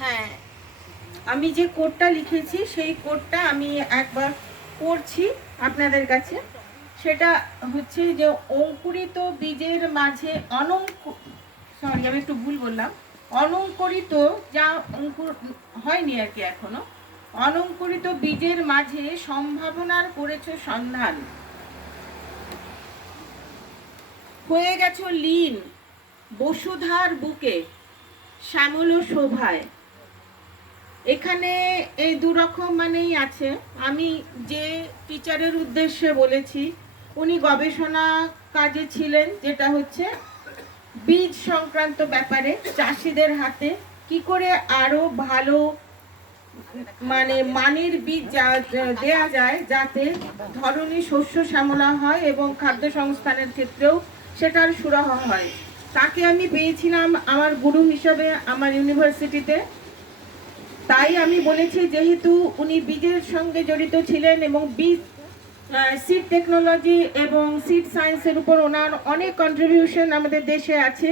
হ্যাঁ, আমি যে কোডটা লিখেছি সেই কোডটা আমি একবার পড়ছি আপনাদের কাছে। সেটা হচ্ছে যে অঙ্কুরিত বীজের মাঝে সরি আমি একটু ভুল বললাম, অলঙ্করিত, যা অঙ্কুর হয়নি আর কি এখনো, অলঙ্করিত বীজের মাঝে সম্ভাবনার করেছ সন্ধান, হয়ে গেছ লীন বসুধার বুকে শ্যামল শোভায়। এখানে এই দুরকম মানেই আছে। আমি যে টিচারের উদ্দেশ্যে বলেছি উনি গবেষণা কাজে ছিলেন, যেটা হচ্ছে বীজ সংক্রান্ত ব্যাপারে চাষিদের হাতে কি করে আরো ভালো মানের বীজ দেয়া যায় যাতে ধরনী শস্য শ্যামলা হয় এবং খাদ্য সংস্থানের ক্ষেত্রেও সেটার সুরাহা হয়। তাকে আমি পেয়েছিলাম আমার গুরু হিসেবে আমার ইউনিভার্সিটিতে। তাই আমি বলেছি যেহেতু উনি বীজের সঙ্গে জড়িত ছিলেন এবং বীজ সিড টেকনোলজি এবং সিড সায়েন্সের উপর ওনার অনেক কন্ট্রিবিউশন আমাদের দেশে আছে,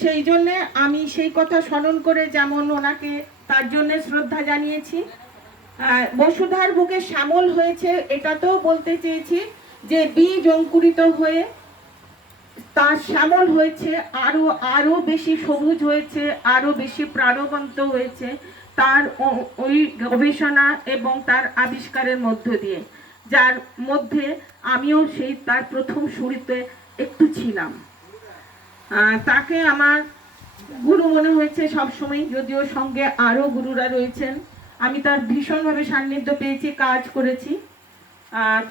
সেই জন্যে আমি সেই কথা স্মরণ করে যেমন ওনাকে তার জন্য শ্রদ্ধা জানিয়েছি। বসুধার বুকে শ্যামল হয়েছে এটাতেও বলতে চেয়েছি যে বীজ অঙ্কুরিত হয়ে তার শ্যামল হয়েছে, আরো আরো বেশি সবুজ হয়েছে, আরো বেশি প্রাণবন্ত হয়েছে তার ওই গবেষণা এবং তার আবিষ্কারের মধ্য দিয়ে, যার মধ্যে আমিও সেই তার প্রথম শুরুতে একটু ছিলাম। তাকে আমার গুরু মনে হয়েছে সবসময়, যদিও সঙ্গে আরও গুরুরা রয়েছেন। আমি তার ভীষণভাবে সান্নিধ্য পেয়েছি, কাজ করেছি।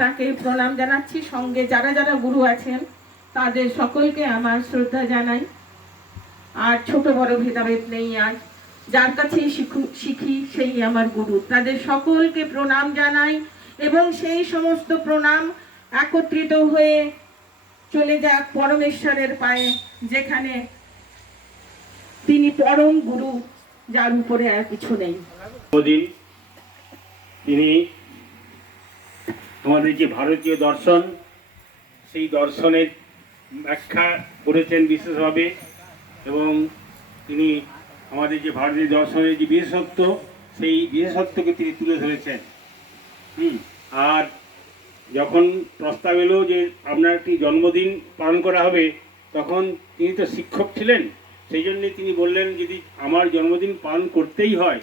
তাকে প্রণাম জানাচ্ছি। সঙ্গে যারা যারা গুরু আছেন তাদের সকলকে আমার শ্রদ্ধা জানাই। আর ছোট বড় ভেদাভেদ নেই, আর যার কাছেই শিখি সেই আমার গুরু। তাদের সকলকে প্রণাম জানাই এবং সেই সমস্ত প্রণাম একত্রিত হয়ে চলে যাক পরমেশ্বরের পায়ে, যেখানে তিনি পরম গুরু, যার উপরে আর কিছু নেই। তিনি আমাদের যে ভারতীয় দর্শন, সেই দর্শনের ব্যাখ্যা করেছেন বিশেষভাবে, এবং তিনি আমাদের যে ভারতীয় দর্শনের যে বিশেষত্ব, সেই বিশেষত্বকে তিনি তুলে ধরেছেন। আর যখন প্রস্তাব এলো যে আপনার একটি জন্মদিন পালন করা হবে, তখন তিনি তো শিক্ষক ছিলেন, সেই জন্যে তিনি বললেন যদি আমার জন্মদিন পালন করতেই হয়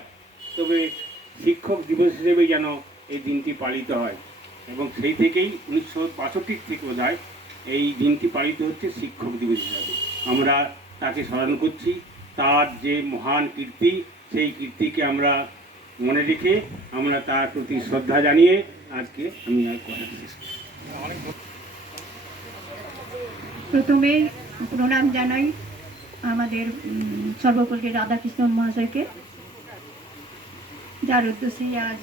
তবে শিক্ষক দিবস হিসেবে যেন এই দিনটি পালিত হয়। এবং সেই থেকেই 1965 থেকে বোধহয় এই দিনটি পালিত হচ্ছে শিক্ষক দিবস হিসাবে। আমরা তাকে স্মরণ করছি, তার যে মহান কীর্তি, সেই কীর্তিকে আমরা মনে রেখে আমরা তার প্রতি শ্রদ্ধা জানিয়ে আজকে আমি আর কথা শেষ করছি। প্রথমেই প্রণাম জানাই আমাদের সর্বপল্লী রাধাকৃষ্ণন মহাশয়কে, যার উদ্দেশ্যে আজ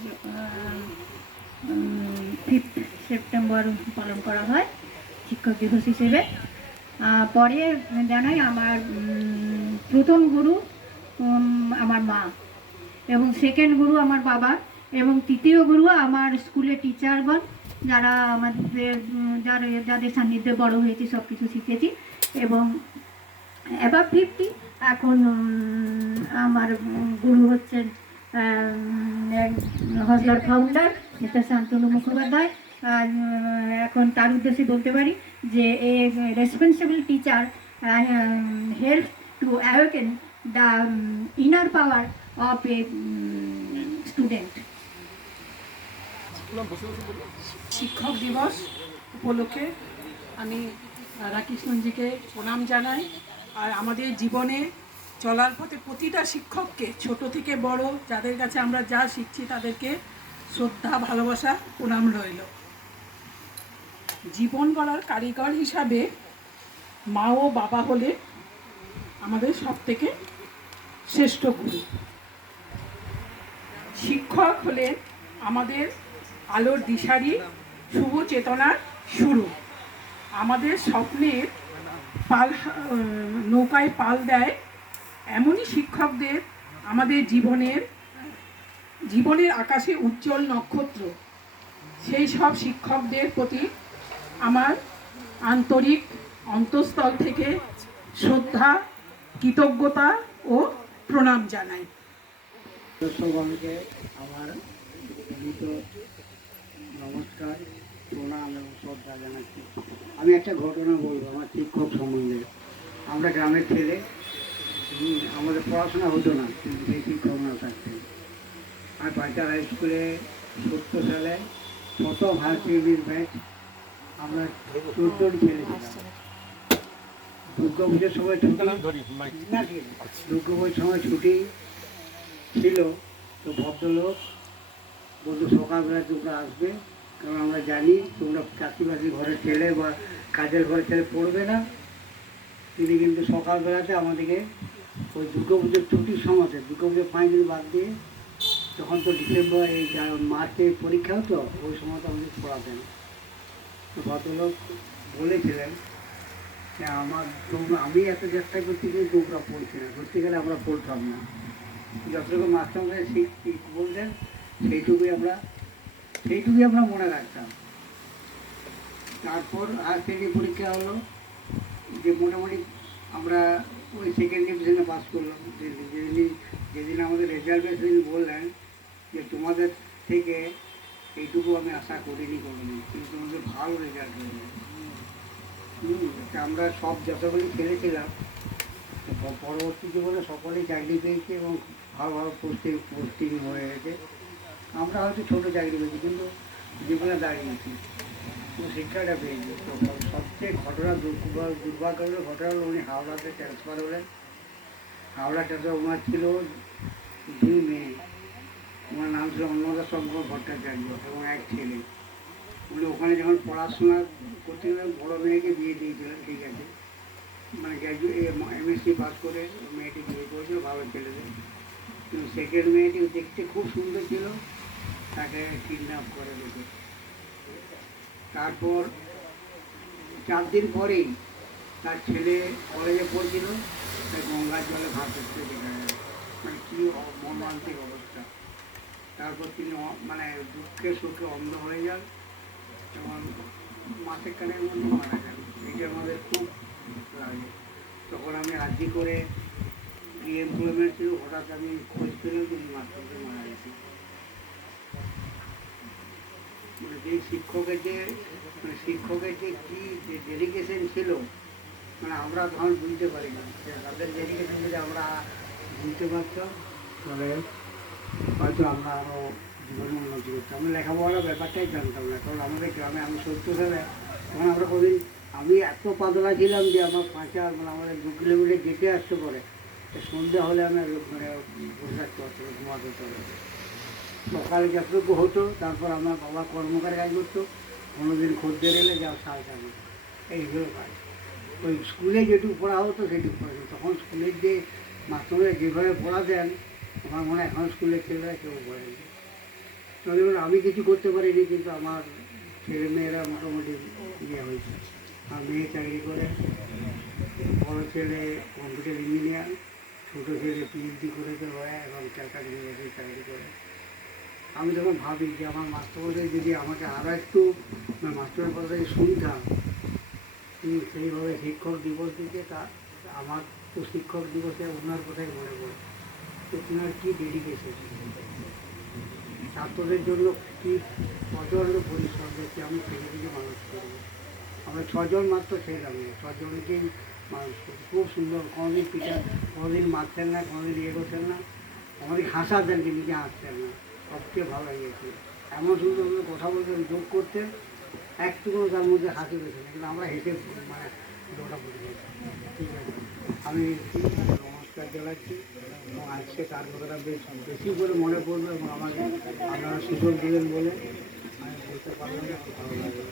5 সেপ্টেম্বর পালন করা হয় শিক্ষক দিবস হিসেবে। পরে জানাই আমার প্রথম গুরু আমার মা, এবং সেকেন্ড গুরু আমার বাবা, এবং তৃতীয় গুরু আমার স্কুলের টিচারগণ, যারা আমাদের যাদের সান্নিধ্যে বড় হয়েছি, সব কিছু শিখেছি। এবং অ্যাবাভ 50 এখন আমার গুরু হচ্ছেন হজলার ফাউন্ডার মিস্টার শান্তনু মুখোপাধ্যায়। এখন তার উদ্দেশ্যে বলতে পারি যে এ responsible teacher help to awaken the inner power of a student. শিক্ষক দিবস উপলক্ষে আমি রাধাকৃষ্ণনজিকে প্রণাম জানাই। আর আমাদের জীবনে চলার পথে প্রতিটা শিক্ষককে, ছোট থেকে বড়, যাদের কাছে আমরা যা শিখছি তাদেরকে শ্রদ্ধা, ভালোবাসা, প্রণাম রইল। জীবন গড়ার কারিগর হিসাবে মা ও বাবা হলে আমাদের সব থেকে শ্রেষ্ঠ গুরু। শিক্ষক হলেন আমাদের আলোর দিশারি, শুভ চেতনার শুরু। আমাদের স্বপ্নের নৌকায় পাল দেয় এমনই শিক্ষকদের আমাদের জীবনের আকাশে উজ্জ্বল নক্ষত্র। সেই সব শিক্ষকদের প্রতি আমার আন্তরিক অন্তঃস্থল থেকে শ্রদ্ধা, কৃতজ্ঞতা ও প্রণাম জানাই। দর্শকগণকে আমার বিনীত নমস্কার, প্রণাম এবং শ্রদ্ধা জানাচ্ছি। আমি একটা ঘটনা বলবো আমার শিক্ষক সম্বন্ধে। আমরা গ্রামের ছেলে, আমাদের পড়াশোনা হতো না, কিন্তু সেই শিক্ষকরা থাকতেন। আর পাঁচটা হাই স্কুলে 70 সালে প্রথম হায়ার সেকেন্ডারি ব্যাচ আমরা 14 ছেলে ছিলাম। দুর্গাপুজোর সময় ছুটি, দুর্গাপুজোর সময় ছুটি ছিল, তো ভদ্রলোক বলতো সকালবেলা তোমরা আসবে, কারণ আমরা জানি তোমরা চাকরিবাসী ঘরের ছেলে বা কাজের ঘরের ছেলে পড়বে না। তিনি কিন্তু সকালবেলাতে আমাদেরকে ওই দুর্গাপুজোর ছুটির সময়তে, দুর্গাপুজোর 5 দিন বাদ দিয়ে, তখন তো ডিসেম্বর এই মার্চে পরীক্ষা হতো, ওই সময়তে আমাদের পড়াতেন। তো ভদ্রলোক বলেছিলেন যে আমি এত চেষ্টা করছি কিন্তু তোমরা পড়ছি না, ধরতে গেলে আমরা পড়তাম না। যতটুকু মাস্টারমশাই বলতেন সেইটুকুই আমরা মনে রাখতাম। তারপর হায়ার সেকেন্ডারি পরীক্ষা হলো, যে মোটামুটি আমরা ওই সেকেন্ড ডিভিশনে পাস করলাম। যেদিন আমাদের রেজাল্ট সেদিন বললেন যে তোমাদের থেকে এইটুকু আমি আশা করিনি কোনোদিন, কিন্তু তোমাদের ভালো রেজাল্ট হয়েছে। আমরা সব যতগুলি ছেলেছিলাম পরবর্তী জীবনে সকলেই চাকরি পেয়েছে এবং ভালো ভালো পোস্টিং হয়ে গেছে। আমরা হয়তো ছোটো চাকরি পেয়েছি, কিন্তু জীবনে দাঁড়িয়েছি, শিক্ষাটা পেয়েছি। তো সবচেয়ে দুর্ভাগ্যজনক ঘটনা হলো উনি হাওড়াতে ট্রান্সফার হলেন। হাওড়া ট্রান্সফার ওনার ছিল 2 মেয়ে, ওনার নাম ছিল অন্নদা শঙ্কর ভট্টাচার্য এবং এক ছেলে। উনি ওখানে যখন পড়াশোনা করতে গেলেন, বড়ো মেয়েকে বিয়ে দিয়েছিলেন, ঠিক আছে, মানে এমএসসি পাস করে মেয়েটি বিয়ে করেছিল, ভালো ছেলেদের। কিন্তু সেকেন্ড মেয়েটি দেখতে খুব সুন্দর ছিল, তাকে কিডন্যাপ করে দিয়েছে। তারপর 4 দিন পরেই তার ছেলে কলেজে পড়ছিল, তাই গঙ্গার জলে ভাত করতে দেখা গেল। মানে কী মর্মান্তিক অবস্থা। তারপর তিনি মানে দুঃখে সুখে অন্ধ হয়ে যান এবং মাসেখানেক মধ্যে মারা যান। এটা আমাদের খুব লাগে। তখন আমি আর্জি করে এমপ্লয়মেন্ট ছিল, হঠাৎ আমি খোঁজ পেলাম তিনি মাস্টারকে মারা গেছে। মানে যে শিক্ষকের যে কী যে ডেডিকেশন ছিল, মানে আমরা তখন বুঝতে পারি না। তাদের ডেডিকেশন যদি আমরা বুঝতে পারতাম, তাহলে হয়তো আমরা আরও জীবনে উন্নতি করতাম। আমরা লেখাপড়ার ব্যাপারটাই জানতাম না, কারণ আমাদের গ্রামে আমি 70 সালে তখন আমরা কোনোদিন, আমি এত পাতলা ছিলাম যে আমার মানে আমাদের 2 কিলোমিটার যেতে আসতে পারে, সন্ধ্যা হলে আমি মানে বসে থাকতে পারতাম, ঘুমাতে হতে হবে। সকালে যতটুকু হতো, তারপর আমার বাবা কর্মকার কাজ করতো, কোনোদিন খদ্দের এলে যাও শাল চাবো, এইগুলো কাজ। ওই স্কুলে যেটুকু পড়া হতো সেটুকু পড়া। তখন স্কুলের যে মাস্টাররা যেভাবে পড়াতেন, আমার মনে হয় এখন স্কুলের ছেলেরা কেউ পড়েনি। তবে আমি কিছু করতে পারিনি, কিন্তু আমার ছেলেমেয়েরা মোটামুটি ইয়ে হয়েছে। আর মেয়ে চাকরি করে, বড় ছেলে কম্পিউটার ইঞ্জিনিয়ার, ছোটো ছেলে পিএইচডি করেছে এবং ক্যালকাটা ইউনিভার্সিটি চাকরি করে। আমি তখন ভাবি যে আমার মাস্টারমশাই যদি আমাকে আরও একটু মাস্টারের কথা শুনতাম, সেইভাবে শিক্ষক দিবস দিতে, তা আমার তো শিক্ষক দিবসে ওনার কথাই মনে পড়ে। তো ওনার কী ডেডিকেশন, ছাত্রদের জন্য কী প্রচণ্ড পরিশ্রম করছে। আমি ছেলেটিকে মানুষ করবো, আমরা 6 জন মাত্র ছিলাম, 6 জনকেই মানুষ করছি। খুব সুন্দর, কোনোদিন কোনোদিন মারতেন না, কোনোদিন ইয়ে করতেন না, আমাদের হাসাতেন, যে নিজে হাসতেন না। সবচেয়ে ভালো লেগেছে, এমন সুন্দর সুন্দর কথা বলতেন, যোগ করতেন, একটুকু তার মধ্যে হাসি পেয়েছে না, কিন্তু আমরা হেঁটে মানে দৌড়া পড়ে গেছি। ঠিক আছে, আমি নমস্কার জানাচ্ছি এবং আজকে তার কথাটা বেশি করে মনে পড়লো এবং আমাকে আপনারা সুযোগ দিলেন বলে আমি বলতে পারলাম, ভালো লাগে।